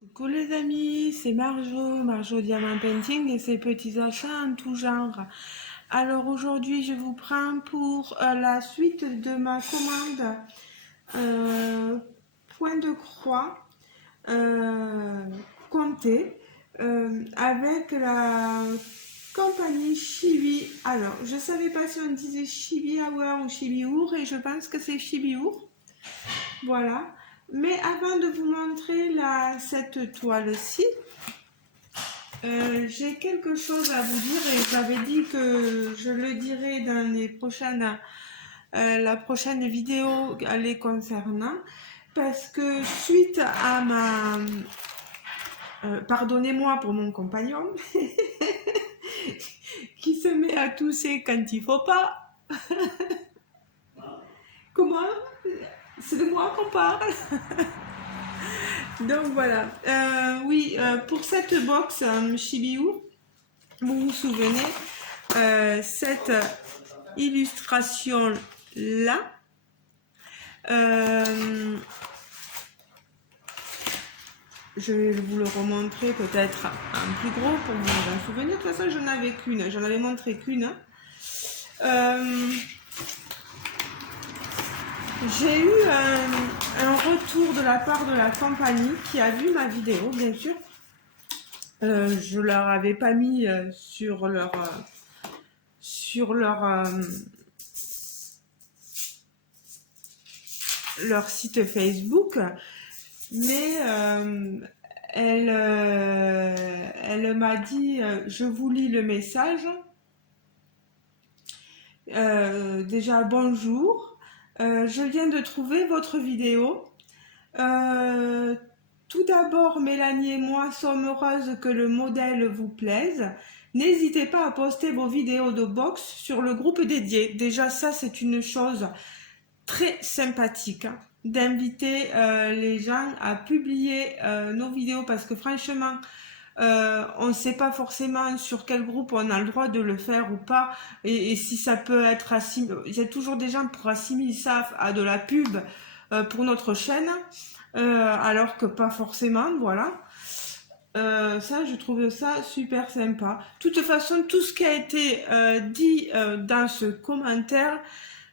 Coucou les amis, c'est Marjo Diamant Painting et ses petits achats en tout genre. Alors aujourd'hui je vous prends pour la suite de ma commande point de croix euh, compté avec la compagnie Chibi. Alors je savais pas si on disait Chibi Hour ou Chibi Hour et je pense que c'est Chibi Hour. Voilà. Mais avant de vous montrer cette toile-ci, j'ai quelque chose à vous dire et j'avais dit que je le dirai dans la prochaine vidéo les concernant parce que suite à pardonnez-moi pour mon compagnon qui se met à tousser quand il faut pas. Comment? C'est de moi qu'on parle. Donc voilà. Oui, pour cette box Chibiou, vous vous souvenez, cette illustration-là, je vais vous le remontrer peut-être en plus gros pour vous en souvenir. De toute façon, j'en avais qu'une, j'en avais montré qu'une. J'ai eu un retour de la part de la compagnie qui a vu ma vidéo, bien sûr. Je leur avais pas mis sur leur site Facebook, mais elle m'a dit je vous lis le message. Déjà bonjour, je viens de trouver votre vidéo. Tout d'abord, Mélanie et moi sommes heureuses que le modèle vous plaise. N'hésitez pas à poster vos vidéos de boxe sur le groupe dédié. Déjà, ça, c'est une chose très sympathique, hein, d'inviter les gens à publier nos vidéos parce que franchement, on ne sait pas forcément sur quel groupe on a le droit de le faire ou pas, et si ça peut être assimilé. Il y a toujours des gens pour assimiler ça à de la pub pour notre chaîne, alors que pas forcément, voilà. Ça, je trouve ça super sympa. De toute façon, tout ce qui a été dit dans ce commentaire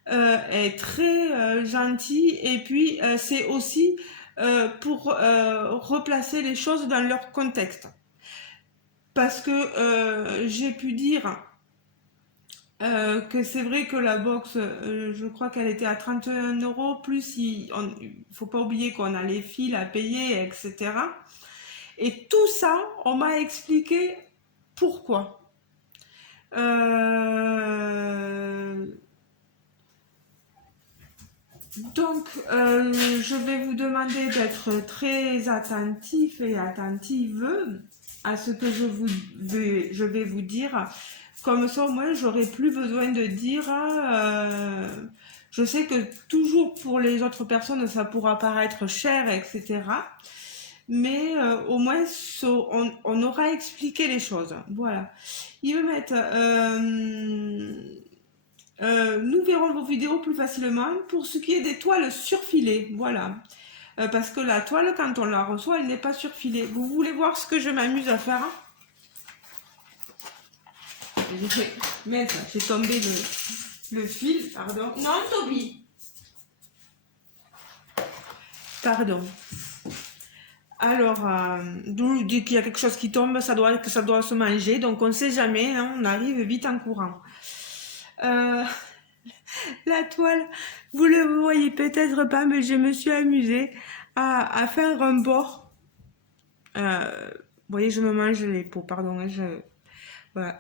est très gentil, et puis c'est aussi pour replacer les choses dans leur contexte. Parce que j'ai pu dire que c'est vrai que la box, je crois qu'elle était à 31 euros, plus il faut pas oublier qu'on a les fils à payer, etc. Et tout ça, on m'a expliqué pourquoi. Donc, je vais vous demander d'être très attentif et attentive à ce que je vais vous dire. Comme ça, au moins, j'aurai plus besoin de dire. Je sais que toujours pour les autres personnes, ça pourra paraître cher, etc. Mais au moins, on aura expliqué les choses. Voilà. Ils me mettent. Nous verrons vos vidéos plus facilement pour ce qui est des toiles surfilées. Voilà. Parce que la toile, quand on la reçoit, elle n'est pas surfilée. Vous voulez voir ce que je m'amuse à faire? Mais j'ai tombé le fil, pardon. Non, Toby. Pardon. Alors, dès qu'il y a quelque chose qui tombe, ça doit se manger. Donc, on ne sait jamais. Hein, on arrive vite en courant. La toile, vous le voyez peut-être pas, mais je me suis amusée à faire un bord. Vous voyez, je me mange les peaux, pardon. Voilà.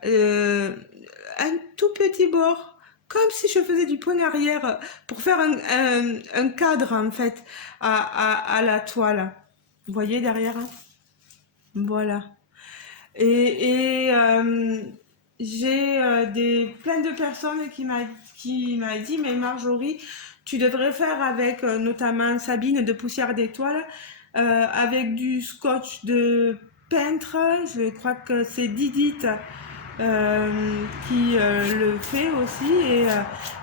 Un tout petit bord, comme si je faisais du point arrière pour faire un cadre, en fait, à la toile. Vous voyez derrière, hein? Voilà. Et j'ai plein de personnes qui m'a dit, mais Marjorie, tu devrais faire avec notamment Sabine de Poussière d'étoiles, avec du scotch de peintre. Je crois que c'est Didit qui le fait aussi,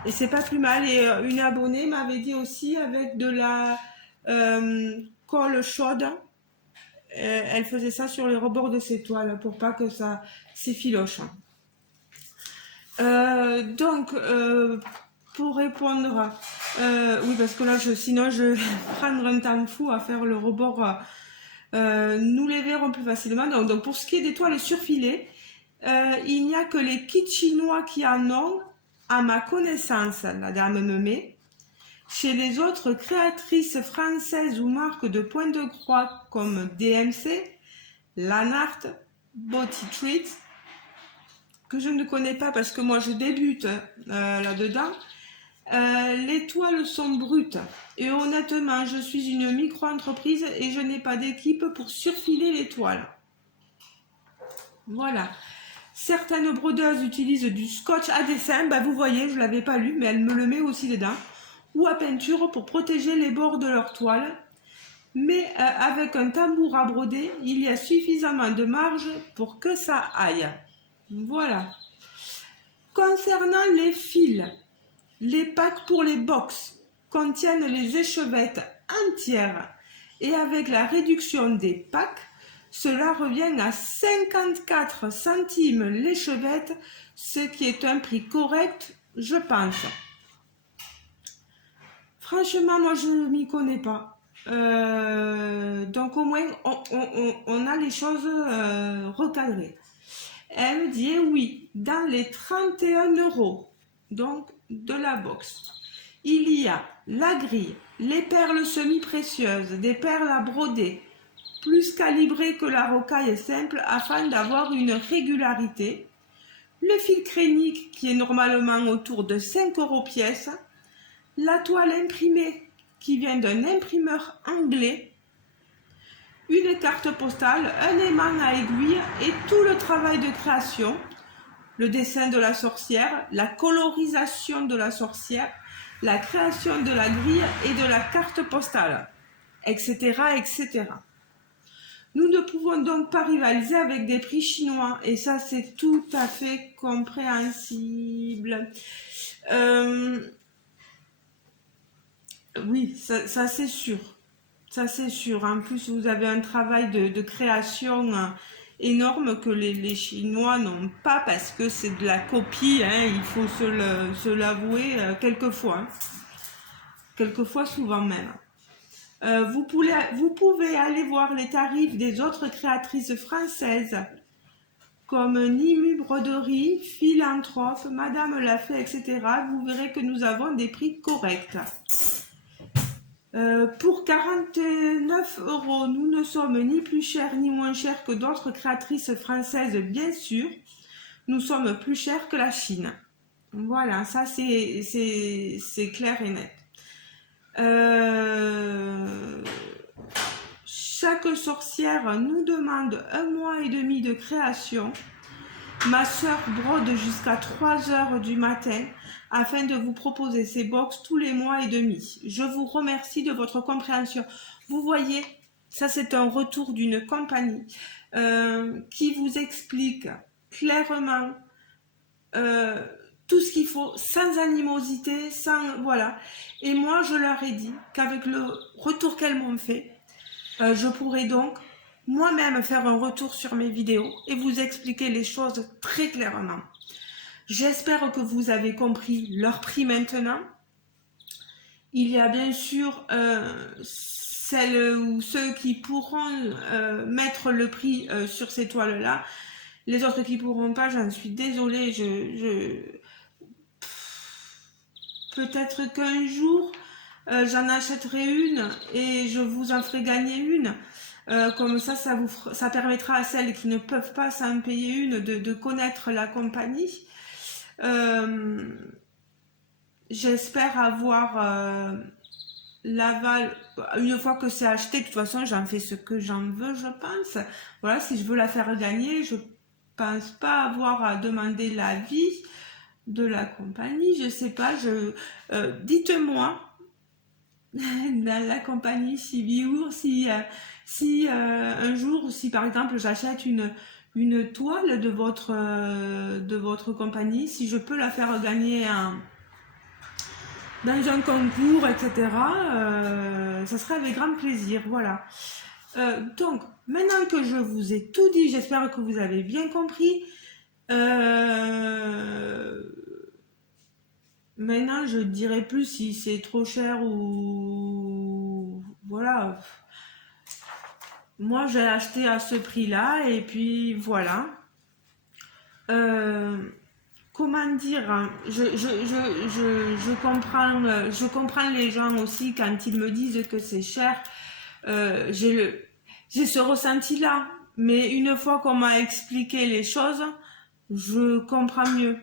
et c'est pas plus mal. Et une abonnée m'avait dit aussi avec de la colle chaude. elle faisait ça sur les rebords de ses toiles pour pas que ça s'effiloche. Donc, pour répondre, oui, parce que là, sinon, je vais prendre un temps fou à faire le rebord. Nous les verrons plus facilement. Donc, pour ce qui est des toiles surfilées, il n'y a que les kits chinois qui en ont, à ma connaissance, la dame me met. Chez les autres créatrices françaises ou marques de point de croix comme DMC, Lanart, Body Treat, que je ne connais pas parce que moi je débute là-dedans, les toiles sont brutes. Et honnêtement, je suis une micro-entreprise et je n'ai pas d'équipe pour surfiler les toiles. Voilà. Certaines brodeuses utilisent du scotch à dessin. Ben, vous voyez, je ne l'avais pas lu, mais elle me le met aussi dedans. Ou à peinture pour protéger les bords de leur toile. Mais avec un tambour à broder, il y a suffisamment de marge pour que ça aille. Voilà. Concernant les fils, les packs pour les box contiennent les échevettes entières et avec la réduction des packs, cela revient à 54 centimes l'échevette, ce qui est un prix correct, je pense. Franchement, moi, je ne m'y connais pas. Donc, au moins, on a les choses recadrées. Elle me dit, eh oui, dans les 31 €, donc de la box, il y a la grille, les perles semi-précieuses, des perles à broder, plus calibrées que la rocaille simple afin d'avoir une régularité, le fil crénique qui est normalement autour de 5 € pièce, la toile imprimée qui vient d'un imprimeur anglais, une carte postale, un aimant à aiguille et tout le travail de création, le dessin de la sorcière, la colorisation de la sorcière, la création de la grille et de la carte postale, etc., etc. Nous ne pouvons donc pas rivaliser avec des prix chinois et ça c'est tout à fait compréhensible. Oui, ça c'est sûr. Ça c'est sûr. En plus, vous avez un travail de création énorme que les Chinois n'ont pas parce que c'est de la copie, hein, il faut se l'avouer quelquefois. Hein. Quelquefois, souvent même. Vous pouvez aller voir les tarifs des autres créatrices françaises comme Nimu Broderie, Philanthrope, Madame Lafay, etc. Vous verrez que nous avons des prix corrects. Pour 49 €, nous ne sommes ni plus chers ni moins chers que d'autres créatrices françaises, bien sûr. Nous sommes plus chers que la Chine. Voilà, ça c'est clair et net. Chaque sorcière nous demande 1 mois et demi de création. Ma sœur brode jusqu'à 3 h du matin afin de vous proposer ces box tous les mois et demi. Je vous remercie de votre compréhension. Vous voyez, ça c'est un retour d'une compagnie qui vous explique clairement tout ce qu'il faut, sans animosité, sans... Voilà. Et moi, je leur ai dit qu'avec le retour qu'elles m'ont fait, je pourrais donc moi-même faire un retour sur mes vidéos et vous expliquer les choses très clairement. J'espère que vous avez compris leur prix maintenant. Il y a bien sûr celles ou ceux qui pourront mettre le prix sur ces toiles-là. Les autres qui pourront pas, j'en suis désolée. Peut-être qu'un jour, j'en achèterai une et je vous en ferai gagner une. Comme ça permettra à celles qui ne peuvent pas s'en payer une de connaître la compagnie. J'espère avoir l'aval. Une fois que c'est acheté, de toute façon, j'en fais ce que j'en veux, je pense. Voilà, si je veux la faire gagner, je pense pas avoir à demander l'avis de la compagnie. Je sais pas. Dites-moi dans la compagnie Sibiour si un jour, si par exemple j'achète une toile de votre compagnie, si je peux la faire gagner dans un concours, etc. Ça serait avec grand plaisir, voilà. Donc, maintenant que je vous ai tout dit, j'espère que vous avez bien compris. Maintenant, je ne dirai plus si c'est trop cher ou... Voilà. Moi, j'ai acheté à ce prix-là et puis voilà. Euh, Comment dire, hein, je comprends les gens aussi quand ils me disent que c'est cher. J'ai ce ressenti-là. Mais une fois qu'on m'a expliqué les choses, je comprends mieux.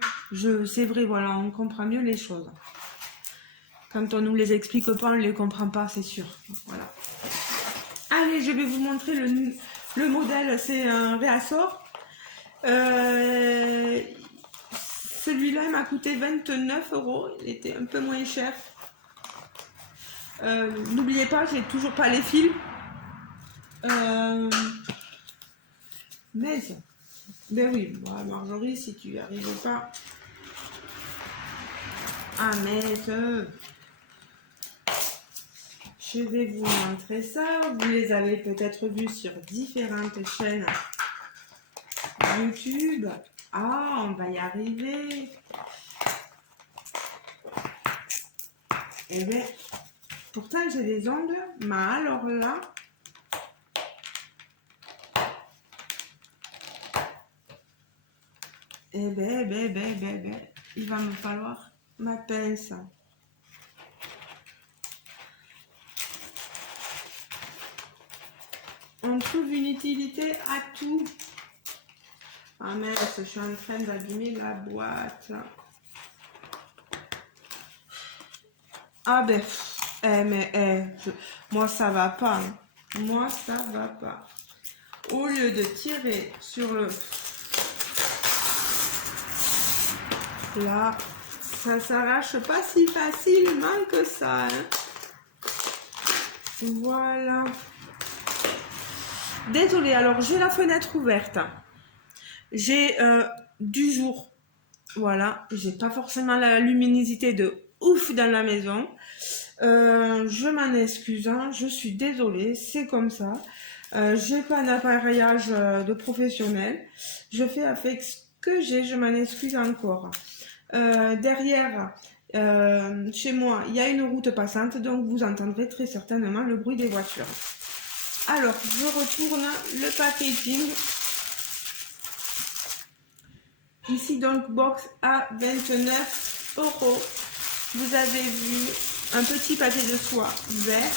C'est vrai, voilà, on comprend mieux les choses. Quand on nous les explique pas, on ne les comprend pas, c'est sûr. Voilà. Allez, je vais vous montrer le modèle, c'est un réassort. Celui-là, il m'a coûté 29 €. Il était un peu moins cher. N'oubliez pas, j'ai toujours pas les fils. Mais, ben oui, moi, Marjorie, si tu n'y arrives pas à mettre, je vais vous montrer ça. Vous les avez peut-être vus sur différentes chaînes YouTube. Ah, on va y arriver. Eh bien, pourtant j'ai des ongles, mais alors là, il va me falloir ma pince. On trouve une utilité à tout. Ah mince, je suis en train d'abîmer la boîte. Ah ben, moi ça va pas. Moi ça va pas. Au lieu de tirer sur le... Là, ça s'arrache pas si facilement que ça. Hein. Voilà. Désolée, alors j'ai la fenêtre ouverte. J'ai du jour. Voilà, j'ai pas forcément la luminosité de ouf dans la maison. Je m'en excuse, hein, je suis désolée, c'est comme ça. J'ai pas un appareillage de professionnel. Je fais avec ce que j'ai, je m'en excuse encore. Derrière, chez moi, il y a une route passante, donc vous entendrez très certainement le bruit des voitures. Alors, je retourne le packaging. Ici donc box à 29 €. Vous avez vu un petit papier de soie vert.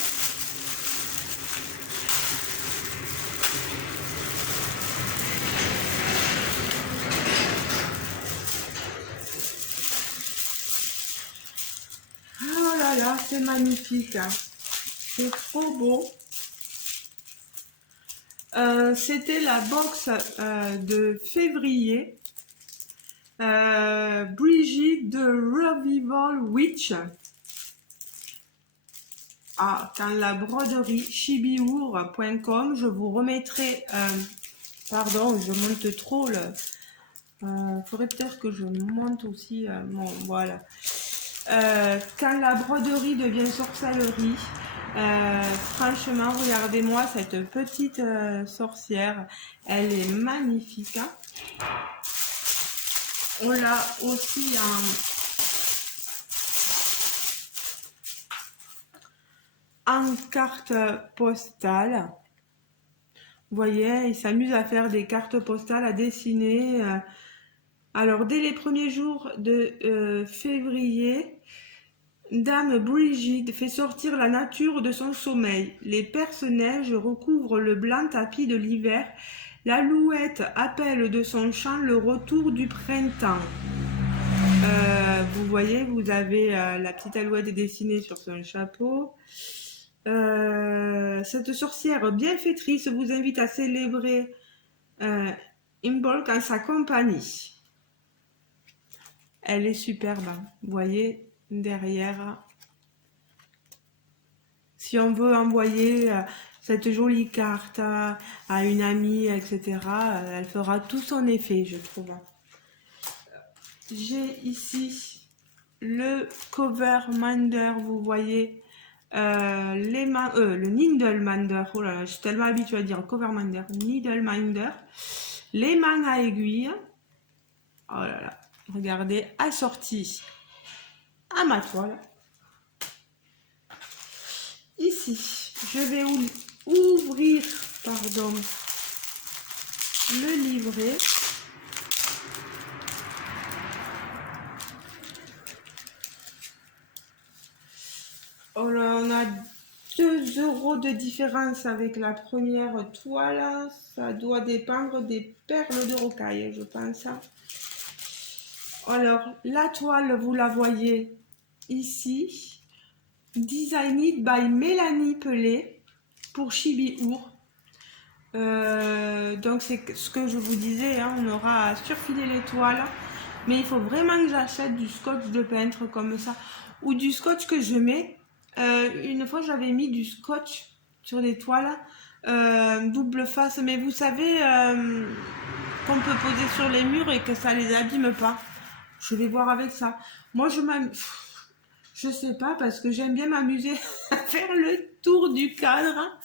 Oh là là, c'est magnifique. C'est trop beau. C'était la box de février. Brigitte de Revival Witch. Ah, quand la broderie chibiour.com, je vous remettrai. Pardon, je monte trop le. Faudrait peut-être que je monte aussi. Bon, voilà. Quand la broderie devient sorcellerie. Franchement, regardez-moi cette petite sorcière. Elle est magnifique. Hein. On l'a aussi en carte postale. Vous voyez, il s'amuse à faire des cartes postales, à dessiner. Alors, dès les premiers jours de février, Dame Brigitte fait sortir la nature de son sommeil. Les perce-neige recouvrent le blanc tapis de l'hiver. L'alouette appelle de son chant le retour du printemps. Vous voyez, vous avez la petite alouette dessinée sur son chapeau. Cette sorcière bienfaitrice vous invite à célébrer Imbolc en sa compagnie. Elle est superbe. Vous voyez, derrière. Si on veut envoyer cette jolie carte à une amie, etc., elle fera tout son effet, je trouve. J'ai ici le cover Minder, vous voyez, le Needleminder, oh là là, je suis tellement habituée à dire Coverminder, Needleminder, l'aimant à aiguille, oh là là, regardez, assorti à ma toile. Ici, je vais ouvrir, pardon, le livret. Oh là, on a 2 € de différence avec la première toile. Ça doit dépendre des perles de rocaille, je pense. Alors, la toile, vous la voyez ici. Designed by Mélanie Pelé pour Chibi Our. Donc, c'est ce que je vous disais, hein, on aura à surfiler les toiles. Mais il faut vraiment que j'achète du scotch de peintre comme ça. Ou du scotch que je mets. Une fois, j'avais mis du scotch sur des toiles double face. Mais vous savez qu'on peut poser sur les murs et que ça les abîme pas. Je vais voir avec ça. Moi, je sais pas parce que j'aime bien m'amuser à faire le tour du cadre.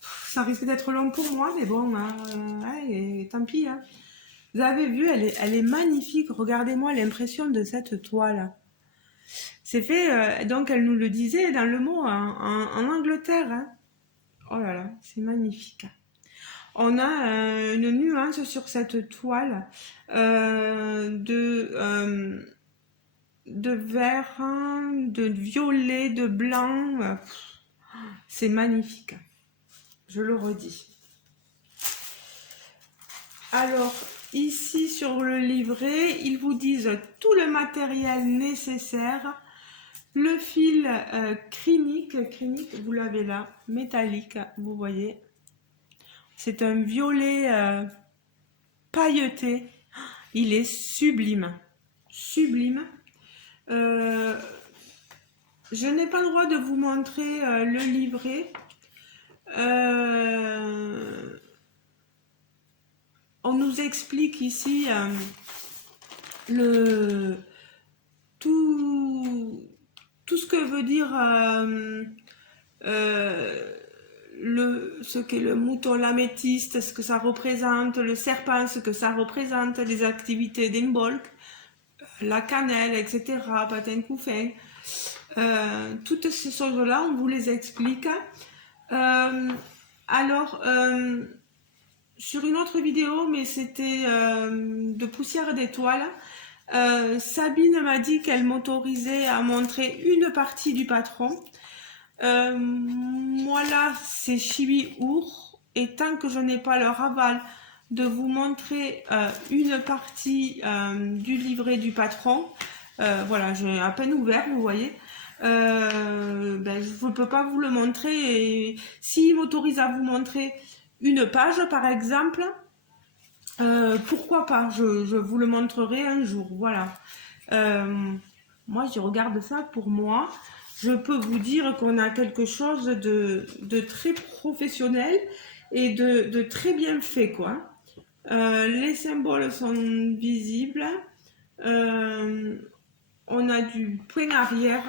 Ça risque d'être long pour moi, mais bon, ouais, tant pis. Hein. Vous avez vu, elle est magnifique. Regardez-moi l'impression de cette toile. C'est fait, donc elle nous le disait dans le mot en Angleterre. Hein. Oh là là, c'est magnifique. On a une nuance sur cette toile de vert, de violet, de blanc. C'est magnifique. Je le redis. Alors, ici sur le livret, ils vous disent tout le matériel nécessaire. Le fil crinique, vous l'avez là, métallique, vous voyez. C'est un violet pailleté. Il est sublime. Sublime. Je n'ai pas le droit de vous montrer le livret. On nous explique ici tout ce que veut dire ce qu'est le mouton l'améthyste, ce que ça représente, le serpent, ce que ça représente, les activités d'Imbolc, la cannelle, etc., patin couffin. Toutes ces choses-là, on vous les explique. Alors, sur une autre vidéo, mais c'était de poussière d'étoiles, Sabine m'a dit qu'elle m'autorisait à montrer une partie du patron. Moi là, c'est Chibi Our, et tant que je n'ai pas leur aval de vous montrer une partie du livret du patron, voilà, j'ai à peine ouvert, vous voyez. Je ne peux pas vous le montrer, et s'il m'autorise à vous montrer une page par exemple, pourquoi pas, je vous le montrerai un jour, voilà. Moi je regarde ça pour moi, je peux vous dire qu'on a quelque chose de très professionnel et de très bien fait, quoi. Les symboles sont visibles, on a du point arrière.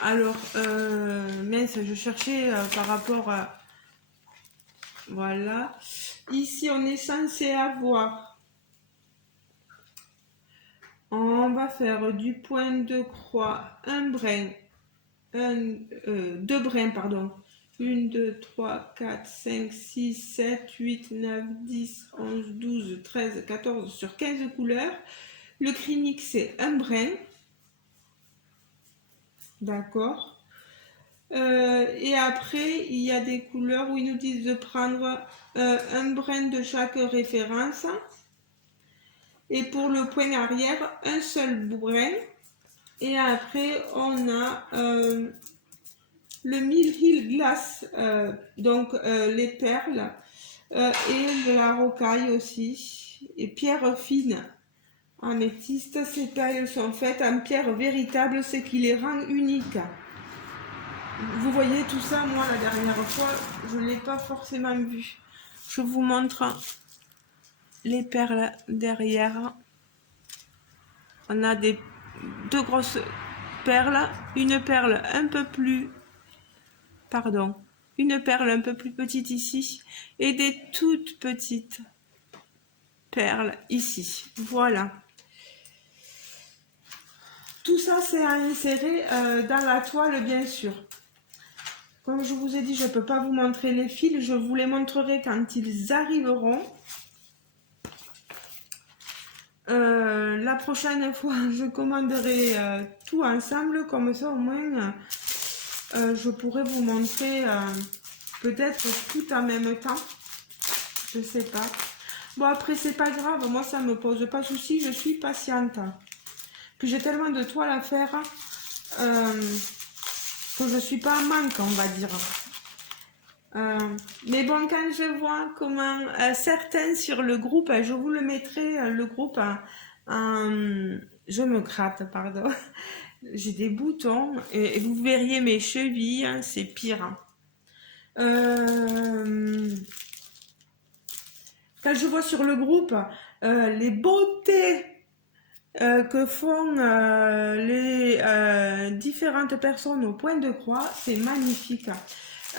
Alors, mince, je cherchais par rapport à... Voilà. Ici, on est censé avoir... On va faire du point de croix, un brin, deux brins, pardon. 1, 2, 3, 4, 5, 6, 7, 8, 9, 10, 11, 12, 13, 14 sur 15 couleurs. Le crinique, c'est un brin. D'accord. Et après, il y a des couleurs où ils nous disent de prendre un brin de chaque référence. Et pour le point arrière, un seul brin. Et après, on a le Mill Hill Glass, donc les perles, et de la rocaille aussi. Et pierre fine, améthyste. Ces perles sont faites en pierre véritable, ce qui les rend uniques. Vous voyez tout ça, moi la dernière fois, je ne l'ai pas forcément vu. Je vous montre les perles derrière. On a deux grosses une perle un peu plus, pardon, une perle un peu plus petite ici et des toutes petites perles ici. Voilà. Tout ça, c'est à insérer dans la toile, bien sûr. Comme je vous ai dit, je ne peux pas vous montrer les fils. Je vous les montrerai quand ils arriveront. La prochaine fois, je commanderai tout ensemble. Comme ça, au moins, je pourrais vous montrer peut-être tout en même temps. Je sais pas. Bon, après, c'est pas grave. Moi, ça me pose pas de souci. Je suis patiente. Puis j'ai tellement de toiles à faire que je suis pas en manque, on va dire. Mais bon, quand je vois comment certains sur le groupe, je vous le mettrai, le groupe, je me gratte, pardon. J'ai des boutons et vous verriez mes chevilles, hein, c'est pire. Quand je vois sur le groupe les beautés que font les différentes personnes au point de croix, c'est magnifique.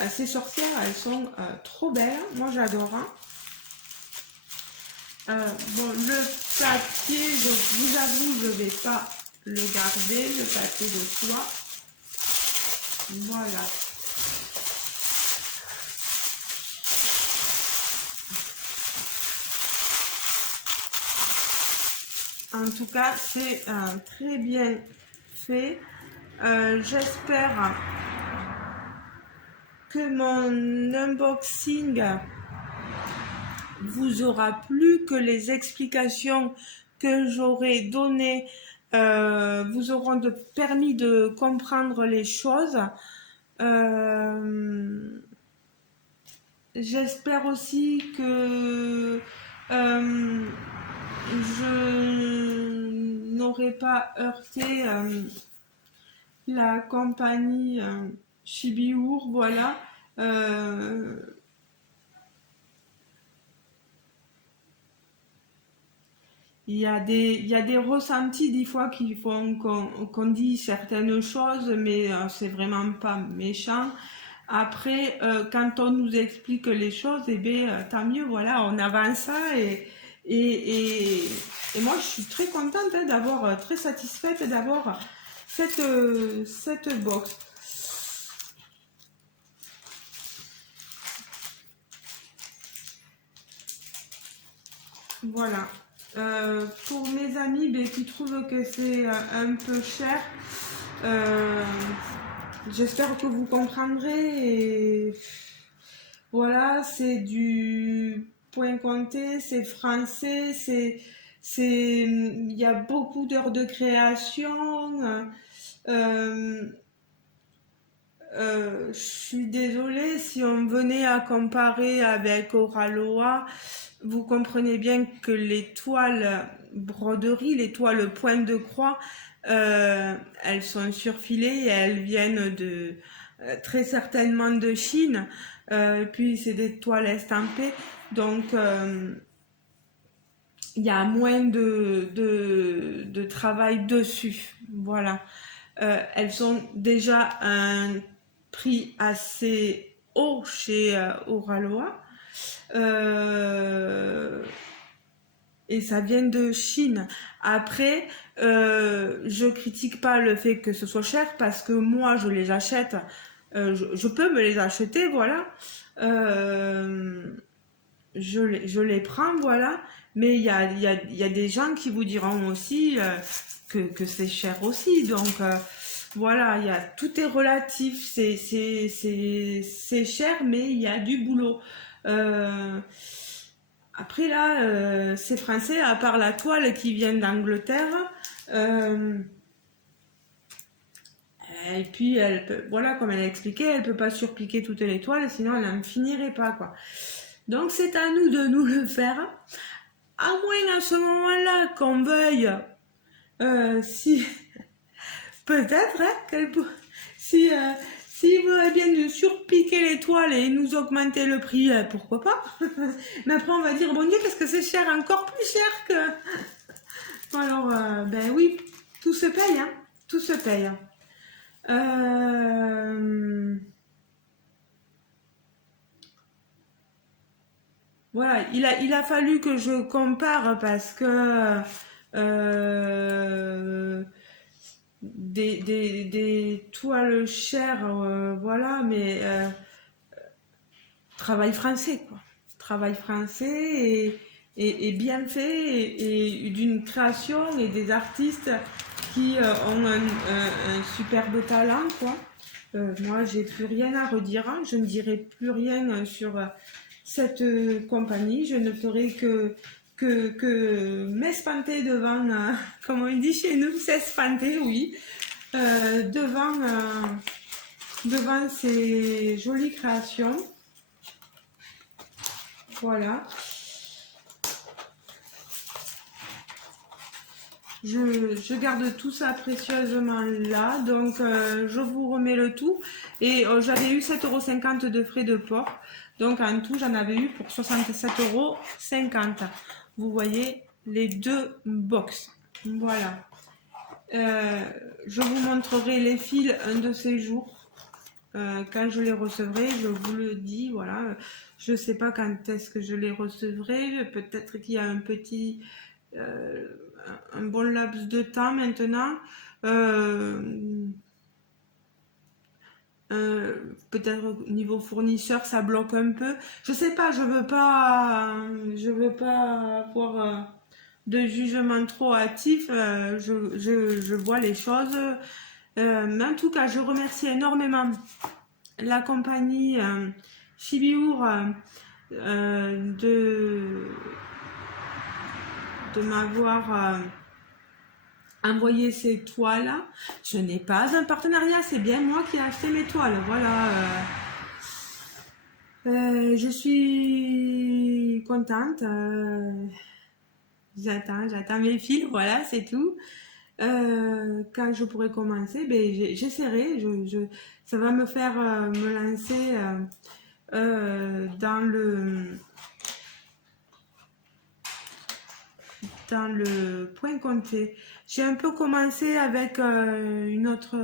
Ces sorcières, elles sont trop belles. Moi, j'adore. Bon, le papier, je vous avoue, je ne vais pas le garder, le papier de soie. Voilà. En tout cas, c'est très bien fait. J'espère que mon unboxing vous aura plu, que les explications que j'aurai données vous auront permis de comprendre les choses. J'espère aussi que je n'aurai pas heurté la compagnie Chibiur, voilà. Il y a des ressentis des fois qui font qu'on dit certaines choses, mais c'est vraiment pas méchant. Après, quand on nous explique les choses, eh bien, tant mieux, voilà, on avance et moi, je suis très contente d'avoir, très satisfaite d'avoir cette box. Voilà. Pour mes amis qui trouvent que c'est un peu cher, j'espère que vous comprendrez. Et voilà, c'est du point compté, c'est français, il y a beaucoup d'heures de création. Je suis désolée si on venait à comparer avec Oraloa. Vous comprenez bien que les toiles broderie, les toiles point de croix, elles sont surfilées et elles viennent de très certainement de Chine. Puis c'est des toiles estampées, donc il y a moins de travail dessus. Voilà. Elles ont déjà un prix assez haut chez Oraloa. Et ça vient de Chine. Après, je critique pas le fait que ce soit cher parce que moi, je les achète. Je peux me les acheter, voilà. Je les prends, voilà. Mais il y a des gens qui vous diront aussi que c'est cher aussi. Donc, voilà, tout est relatif. C'est cher, mais il y a du boulot. Après là, c'est français, à part la toile qui vient d'Angleterre. Et puis, voilà, comme elle a expliqué, elle peut pas surpiquer toutes les toiles, sinon elle n'en finirait pas, quoi. Donc c'est à nous de nous le faire. À moins à ce moment-là qu'on veuille, si peut-être, hein, si s'il voudrait bien nous surpiquer les toiles et nous augmenter le prix, pourquoi pas. Mais après on va dire, bon Dieu, qu'est-ce que c'est cher, encore plus cher que... Alors, ben oui, tout se paye, hein, tout se paye. Euh, voilà, il a fallu que je compare parce que euh, des toiles chères, voilà, mais travail français, quoi. Travail français et bien fait et d'une création et des artistes qui ont un superbe talent, quoi. Moi, j'ai plus rien à redire, hein. Je ne dirai plus rien sur cette compagnie. Je ne ferai que m'espanter devant, comme on dit chez nous, s'espanter, oui, devant, devant ces jolies créations. Voilà. Je garde tout ça précieusement là, donc je vous remets le tout. Et j'avais eu 7,50 € de frais de port, donc en tout j'en avais eu pour 67,50 €. Vous voyez les deux box. Voilà. Je vous montrerai les fils un de ces jours. Quand je les recevrai, je vous le dis, voilà. Je sais pas quand est-ce que je les recevrai. Peut-être qu'il y a un petit, euh, un bon laps de temps maintenant. Euh, Peut-être au niveau fournisseur, ça bloque un peu. Je sais pas, je veux pas avoir de jugement trop hâtif. Je vois les choses. Mais en tout cas, je remercie énormément la compagnie Chibiour de m'avoir envoyé ces toiles. Je n'ai pas un partenariat, c'est bien moi qui ai acheté mes toiles. Voilà. Je suis contente. J'attends mes fils, voilà, c'est tout. Quand je pourrai commencer, ben, j'essaierai. Ça va me faire me lancer dans le point compté. J'ai un peu commencé avec une autre,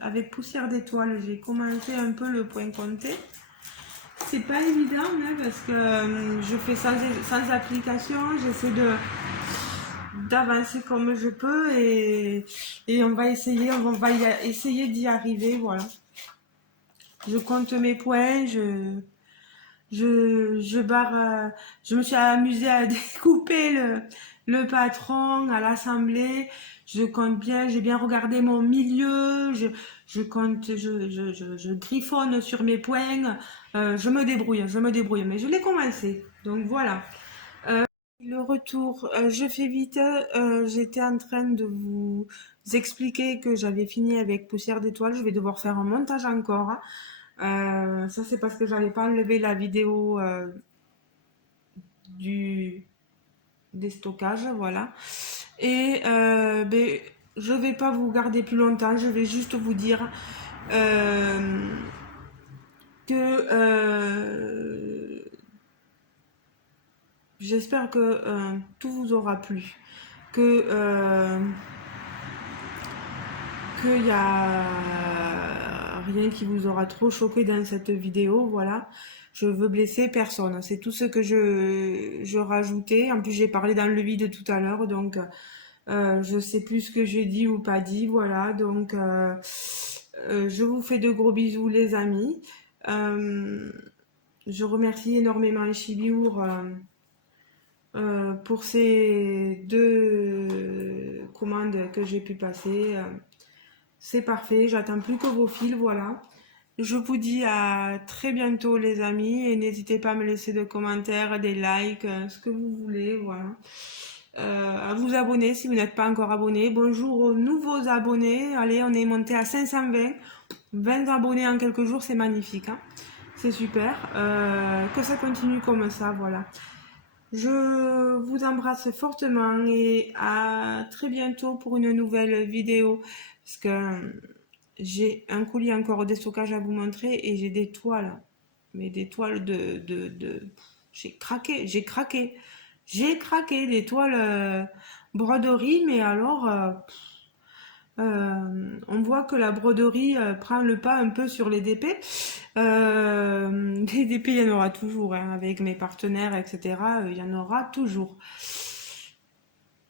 avec Poussière d'étoiles. J'ai commencé un peu le point compté. C'est pas évident hein, parce que je fais sans application. J'essaie d'avancer comme je peux et on va essayer d'y arriver. Voilà. Je compte mes points. Je barre, je me suis amusée à découper le patron à l'assemblée. Je compte bien, j'ai bien regardé mon milieu. Je compte, je griffonne sur mes points. Je me débrouille. Mais je l'ai commencé. Donc voilà. Le retour, je fais vite. J'étais en train de vous expliquer que j'avais fini avec Poussière d'étoiles. Je vais devoir faire un montage encore, hein. Ça, c'est parce que j'avais pas enlevé la vidéo du des stockages, voilà. Et ben, je vais pas vous garder plus longtemps. Je vais juste vous dire euh, que j'espère que tout vous aura plu, que qu'il y a rien qui vous aura trop choqué dans cette vidéo, voilà. Je veux blesser personne, c'est tout ce que je rajoutais. En plus, j'ai parlé dans le vide tout à l'heure, donc je sais plus ce que j'ai dit ou pas dit, voilà. Donc, je vous fais de gros bisous, les amis. Euh, je remercie énormément Chibiour pour ces deux commandes que j'ai pu passer. C'est parfait, j'attends plus que vos fils, voilà. Je vous dis à très bientôt les amis et n'hésitez pas à me laisser des commentaires, des likes, ce que vous voulez, voilà. À vous abonner si vous n'êtes pas encore abonné. Bonjour aux nouveaux abonnés. Allez, on est monté à 520. 20 abonnés en quelques jours, c'est magnifique, hein. C'est super. Que ça continue comme ça, voilà. Je vous embrasse fortement et à très bientôt pour une nouvelle vidéo. Parce que j'ai un colis encore de stockage à vous montrer et j'ai des toiles. Mais des toiles J'ai craqué, j'ai craqué. J'ai craqué des toiles broderie, mais alors On voit que la broderie prend le pas un peu sur les DP. Les DP, il y en aura toujours, hein, avec mes partenaires, etc. Il y en aura toujours.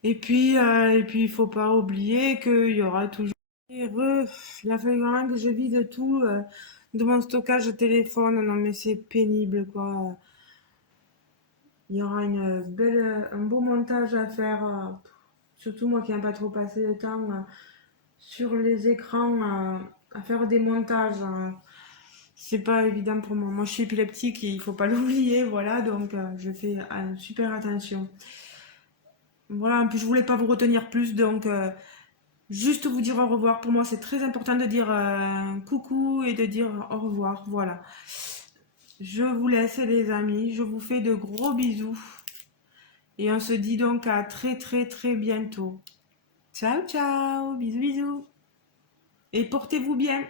Il faut pas oublier qu'il y aura toujours. Il a fallu vraiment que je vide tout de mon stockage de téléphone. Non, mais c'est pénible, quoi. Il y aura un beau montage à faire. Surtout moi qui n'aime pas trop passer le temps sur les écrans à faire des montages. C'est pas évident pour moi. Moi, je suis épileptique et il faut pas l'oublier, voilà. Donc, je fais super attention. Voilà. En plus, je voulais pas vous retenir plus, donc juste vous dire au revoir. Pour moi, c'est très important de dire coucou et de dire au revoir. Voilà. Je vous laisse, les amis. Je vous fais de gros bisous. Et on se dit donc à très très très bientôt. Ciao ciao, bisous bisous. Et portez-vous bien.